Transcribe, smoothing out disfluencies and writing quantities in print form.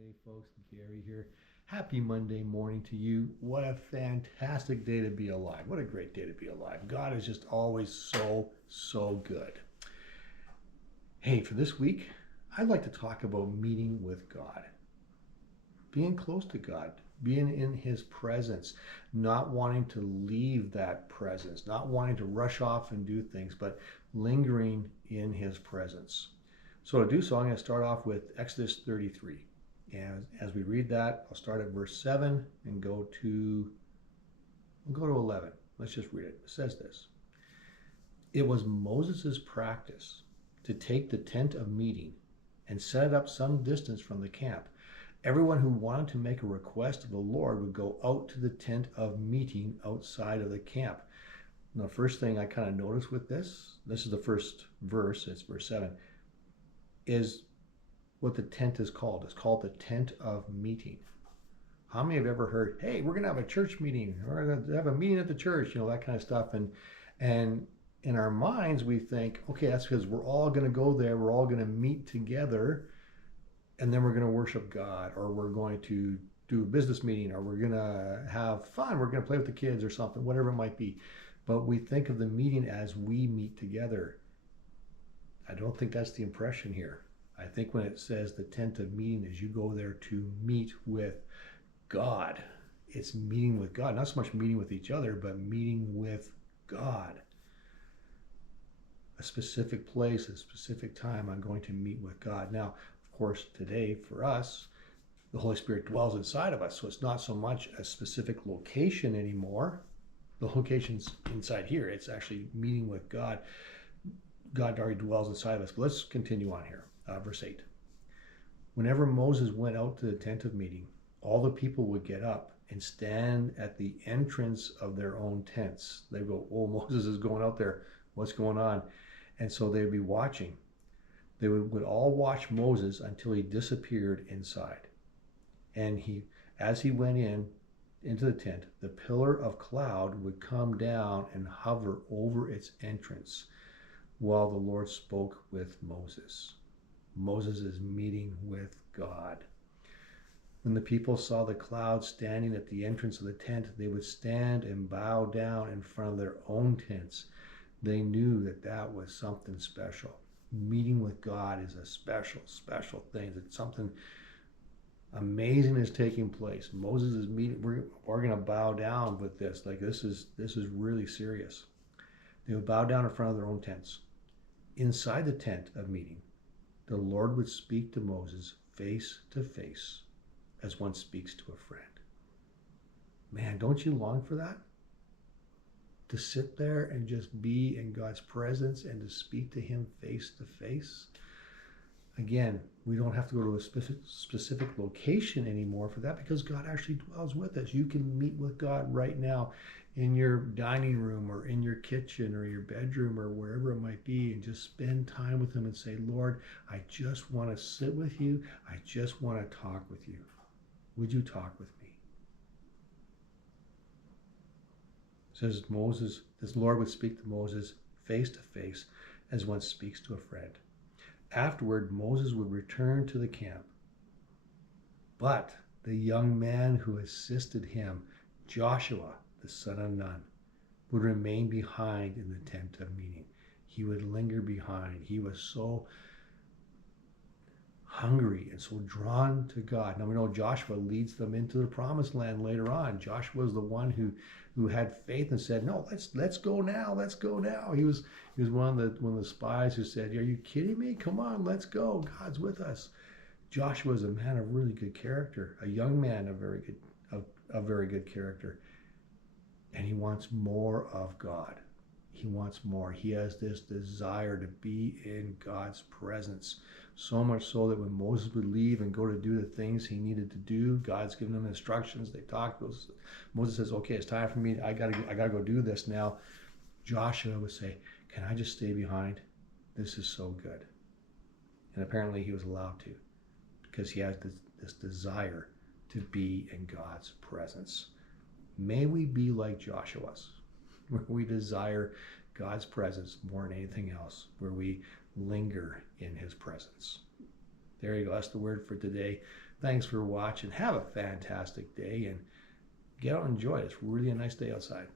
Hey folks, Gary here. Happy Monday morning to you. What a fantastic day to be alive. What a great day to be alive. God is just always so good. Hey, for this week, I'd like to talk about meeting with God, being close to God, being in His presence, not wanting to leave that presence, not wanting to rush off and do things, but lingering in His presence. So to do so, I'm going to start off with Exodus 33. And as we read that, I'll start at verse 7 and we'll go to 11. Let's just read it. It says this. It was Moses' practice to take the tent of meeting and set it up some distance from the camp. Everyone who wanted to make a request of the Lord would go out to the tent of meeting outside of the camp. Now, the first thing I kind of noticed with this is the first verse, it's verse 7, is what the tent is called. It's called the tent of meeting. How many have ever heard, hey, we're going to have a church meeting, or we're going to have a meeting at the church, that kind of stuff. And in our minds, we think, okay, that's because we're all going to go there. We're all going to meet together, and then we're going to worship God, or we're going to do a business meeting, or we're going to have fun. We're going to play with the kids or something, whatever it might be. But we think of the meeting as we meet together. I don't think that's the impression here. I think when it says the tent of meeting is you go there to meet with God. It's meeting with God, not so much meeting with each other, but meeting with God. A specific place, a specific time, I'm going to meet with God. Now, of course, today for us, the Holy Spirit dwells inside of us, so it's not so much a specific location anymore. The location's inside here. It's actually meeting with God. God already dwells inside of us. But let's continue on here. Verse 8. Whenever Moses went out to the tent of meeting, all the people would get up and stand at the entrance of their own tents. They go, oh, Moses is going out there. What's going on? And so they'd be watching. They would all watch Moses until he disappeared inside. And as he went into the tent, the pillar of cloud would come down and hover over its entrance while the Lord spoke with Moses. Moses is meeting with God. When the people saw the cloud standing at the entrance of the tent, they would stand and bow down in front of their own tents. They knew that that was something special. Meeting with God is a special thing. It's something amazing is taking place. Moses is meeting. We're going to bow down with this. Like this is really serious. They would bow down in front of their own tents. Inside the tent of meeting, the Lord would speak to Moses face to face as one speaks to a friend. Man, don't you long for that? To sit there and just be in God's presence and to speak to Him face to face. Again, we don't have to go to a specific location anymore for that because God actually dwells with us. You can meet with God right now in your dining room or in your kitchen or your bedroom or wherever it might be and just spend time with Him and say, Lord, I just want to sit with you. I just want to talk with you. Would you talk with me? It says this Lord would speak to Moses face to face as one speaks to a friend. Afterward, Moses would return to the camp. But the young man who assisted him, Joshua, the son of Nun, would remain behind in the tent of meeting. He would linger behind. He was so hungry and so drawn to God. Now we know Joshua leads them into the promised land later on. Joshua was the one who had faith and said, "No, let's go now. Let's go now." He was one of the spies who said, "Are you kidding me? Come on, let's go. God's with us." Joshua is a man of really good character, a young man of very good character, and he wants more of God. He wants more. He has this desire to be in God's presence. So much so that when Moses would leave and go to do the things he needed to do, God's given him instructions. They talk. Moses says, "Okay, it's time for me. I gotta go do this now." Joshua would say, "Can I just stay behind? This is so good." And apparently he was allowed to because he has this desire to be in God's presence. May we be like Joshua's, where we desire God's presence more than anything else, where we linger in His presence. There you go. That's the word for today. Thanks for watching. Have a fantastic day and get out and enjoy it. It's really a nice day outside.